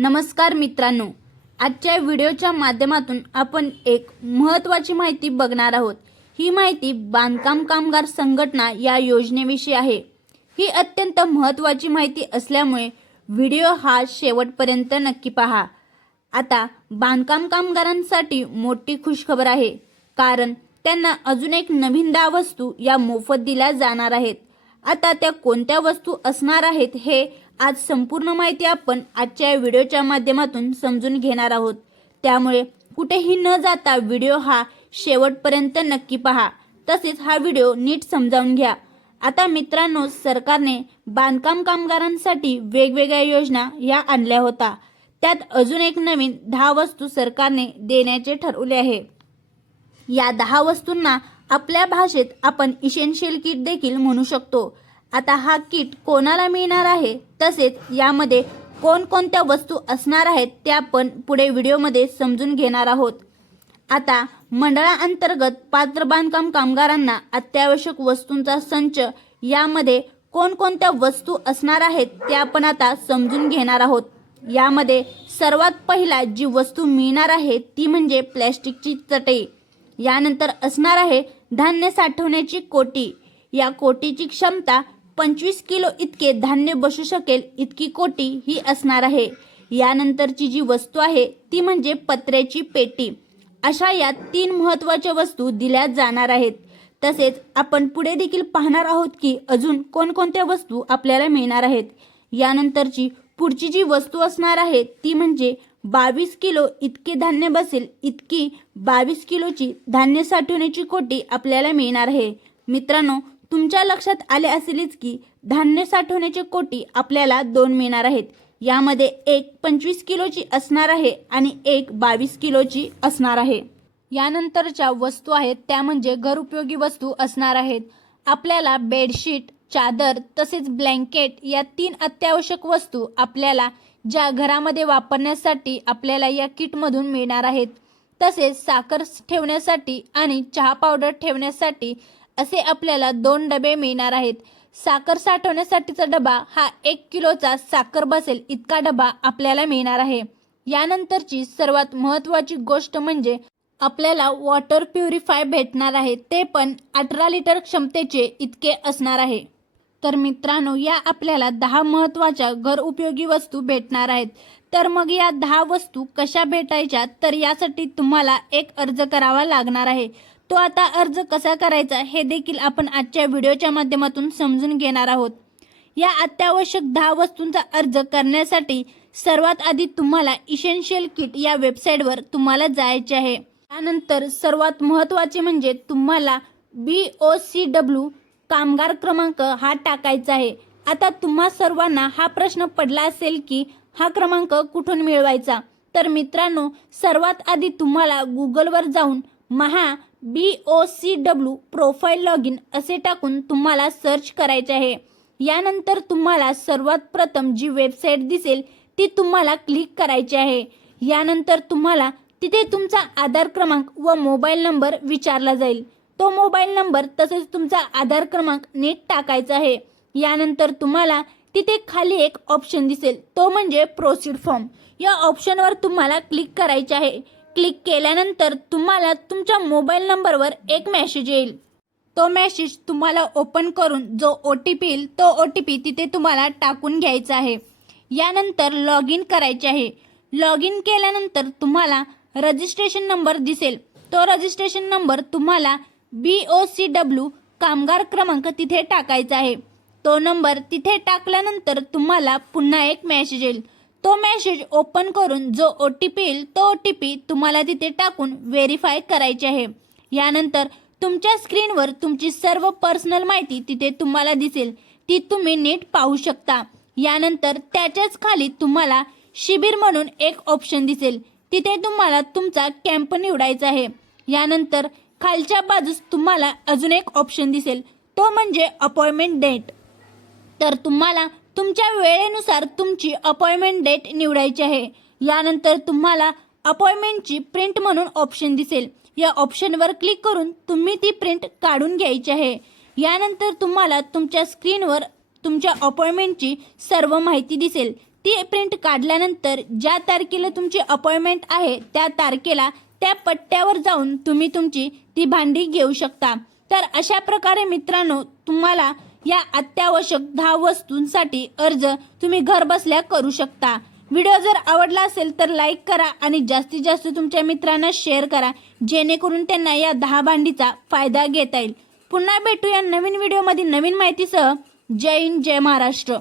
नमस्कार मित्रांनो. आजच्या व्हिडिओच्या माध्यमातून आपण एक महत्त्वाची माहिती बघणार आहोत. ही माहिती बांधकाम कामगार संघटना या योजनेविषयी आहे. ही अत्यंत महत्त्वाची माहिती असल्यामुळे व्हिडिओ हा शेवटपर्यंत नक्की पहा. आता बांधकाम कामगारांसाठी मोठी खुशखबर आहे. कारण त्यांना अजून एक नवीन दहा वस्तू या मोफत दिल्या जाणार आहेत. आता त्या कोणत्या वस्तू असणार आहेत हे आज संपूर्ण माहिती आपण आजच्या व्हिडिओच्या माध्यमातून समजून घेणार आहोत. त्यामुळे कुठेही न जाता व्हिडिओ हा शेवटपर्यंत नक्की पहा. तसेच हा व्हिडिओ नीट समजावून घ्या. आता मित्रांनो सरकारने बांधकाम कामगारांसाठी वेगवेगळ्या योजना या आणल्या होत्या त्यात अजून एक नवीन दहा वस्तू सरकारने देण्याचे ठरवले आहे. या दहा वस्तूंना आपल्या भाषेत आपण इसेन्शियल किट देखील म्हणू शकतो. आता हा किट कोणाला मिळणार आहे? तसेच यामध्ये कोणकोणत्या वस्तू असणार आहेत त्या आपण पुढे व्हिडिओमध्ये समजून घेणार आहोत. आता मंडळाअंतर्गत पात्र बांधकाम कामगारांना अत्यावश्यक वस्तूंचा संच यामध्ये कोणकोणत्या वस्तू असणार आहेत त्या आपण आता समजून घेणार आहोत. यामध्ये सर्वात पहिला जी वस्तू मिळणार आहे ती म्हणजे प्लॅस्टिकची चटई. यानंतर असणार आहे धान्य साठवण्याची कोटी. या कोटीची क्षमता पंचवीस किलो इतके धान्य बसू शकेल इतकी कोटी ही असणार आहे. यानंतरची जी वस्तू आहे ती म्हणजे पत्र्याची पेटी. अशा या तीन महत्त्वाच्या वस्तू दिल्या जाणार आहेत. तसेच आपण पुढे देखील पाहणार आहोत की अजून कोणकोणत्या वस्तू आपल्याला मिळणार आहेत. यानंतरची पुढची जी वस्तू असणार आहे ती म्हणजे बावीस किलो इतके धान्य बसेल इतकी बावीस किलोची धान्य साठवण्याची कोटी आपल्याला मिळणार आहे. मित्रांनो तुमच्या लक्षात आले असेलच की धान्य साठवण्याची कोटी आपल्याला दोन मिळणार आहेत. यामध्ये एक पंचवीस किलोची असणार आहे आणि एक बावीस किलोची असणार आहे. यानंतरच्या वस्तू आहेत त्या म्हणजे घरउपयोगी वस्तू असणार आहेत. आपल्याला बेडशीट चादर तसेच ब्लँकेट या तीन अत्यावश्यक वस्तू आपल्याला ज्या घरामध्ये वापरण्यासाठी आपल्याला या किटमधून मिळणार आहेत. तसेच साखर ठेवण्यासाठी आणि चहा पावडर ठेवण्यासाठी असे आपल्याला दोन डबे मिळणार आहेत. साखर साठवण्यासाठीचा डबा हा एक किलोचा साखर बसेल इतका डबा आपल्याला मिळणार आहे. यानंतरची सर्वात महत्त्वाची गोष्ट म्हणजे आपल्याला वॉटर प्युरिफाय भेटणार आहे. ते पण अठरा लिटर क्षमतेचे इतके असणार आहे. तर मित्रांनो या आपल्याला दहा महत्त्वाच्या घर उपयोगी वस्तू भेटणार आहेत. तर मग या दहा वस्तू कशा भेटायच्या? तर यासाठी तुम्हाला एक अर्ज करावा लागणार आहे. तो आता अर्ज कसा करायचा हे देखील आपण आजच्या व्हिडिओच्या माध्यमातून समजून घेणार आहोत. या अत्यावश्यक दहा वस्तूंचा अर्ज करण्यासाठी सर्वात आधी तुम्हाला इसेन्शियल किट या वेबसाईटवर तुम्हाला जायचे आहे. त्यानंतर सर्वात महत्त्वाचे म्हणजे तुम्हाला बी ओ सी डब्ल्यू कामगार क्रमांक हा टाकायचा आहे. आता तुम्हा सर्वांना हा प्रश्न पडला असेल की हा क्रमांक कुठून मिळवायचा? तर मित्रांनो सर्वात आधी तुम्हाला गुगलवर जाऊन Maha B O C W profile log in असे टाकून तुम्हाला सर्च करायचे आहे. यानंतर तुम्हाला सर्वात प्रथम जी वेबसाईट दिसेल ती तुम्हाला क्लिक करायची आहे. यानंतर तुम्हाला तिथे तुमचा आधार क्रमांक व मोबाईल नंबर विचारला जाईल. तो मोबाईल नंबर तसेच तुमचा आधार क्रमांक नीट टाकायचा आहे. यानंतर तुम्हाला तिथे खाली एक ऑप्शन दिसेल. तो म्हणजे प्रोसीड फॉर्म या ऑप्शनवर तुम्हाला क्लिक करायचे आहे. क्लिक केल्यानंतर तुम्हाला तुमच्या मोबाईल नंबरवर एक मेसेज येईल. तो मेसेज तुम्हाला ओपन करून जो ओ टी पी येईल तो ओ टी पी तिथे तुम्हाला टाकून घ्यायचा आहे. यानंतर लॉग इन करायचे आहे. लॉग इन केल्यानंतर तुम्हाला रजिस्ट्रेशन नंबर दिसेल. तो रजिस्ट्रेशन नंबर तुम्हाला बी ओ सी डब्ल्यू कामगार क्रमांक तिथे टाकायचा आहे. तो नंबर तिथे टाकल्यानंतर तुम्हाला पुन्हा एक मेसेज येईल. तो मेसेज ओपन करून जो ओ टी पी येईल तो ओ टी पी तुम्हाला तिथे टाकून व्हेरीफाय करायचे आहे. यानंतर तुमच्या स्क्रीनवर तुमची सर्व पर्सनल माहिती तिथे तुम्हाला दिसेल. ती तुम्ही नीट पाहू शकता. यानंतर त्याच्याच खाली तुम्हाला शिबिर म्हणून एक ऑप्शन दिसेल. तिथे तुम्हाला तुमचा कॅम्प निवडायचा आहे. यानंतर खालच्या बाजूस तुम्हाला अजून एक ऑप्शन दिसेल. तो म्हणजे अपॉइंटमेंट डेट तर तुम्हाला तुमच्या वेळेनुसार तुमची अपॉइंटमेंट डेट निवडायची आहे. यानंतर तुम्हाला अपॉइंटमेंटची प्रिंट म्हणून ऑप्शन दिसेल. या ऑप्शनवर क्लिक करून तुम्ही ती प्रिंट काढून घ्यायची आहे. यानंतर तुम्हाला तुमच्या स्क्रीनवर तुमच्या अपॉइंटमेंटची सर्व माहिती दिसेल. ती प्रिंट काढल्यानंतर ज्या तारखेला तुमची अपॉइंटमेंट आहे त्या तारखेला त्या पट्ट्यावर जाऊन तुम्ही तुमची ती भांडी घेऊ शकता. तर अशा प्रकारे मित्रांनो तुम्हाला या अत्यावश्यक दहा वस्तूंसाठी अर्ज तुम्ही घरबसल्या करू शकता. व्हिडिओ जर आवडला असेल तर लाईक करा आणि जास्तीत जास्त तुमच्या मित्रांना शेअर करा जेणेकरून त्यांना या दहा भांडीचा फायदा घेता येईल. पुन्हा भेटूया नवीन व्हिडिओमध्ये नवीन माहितीसह. जय हिंद जय महाराष्ट्र.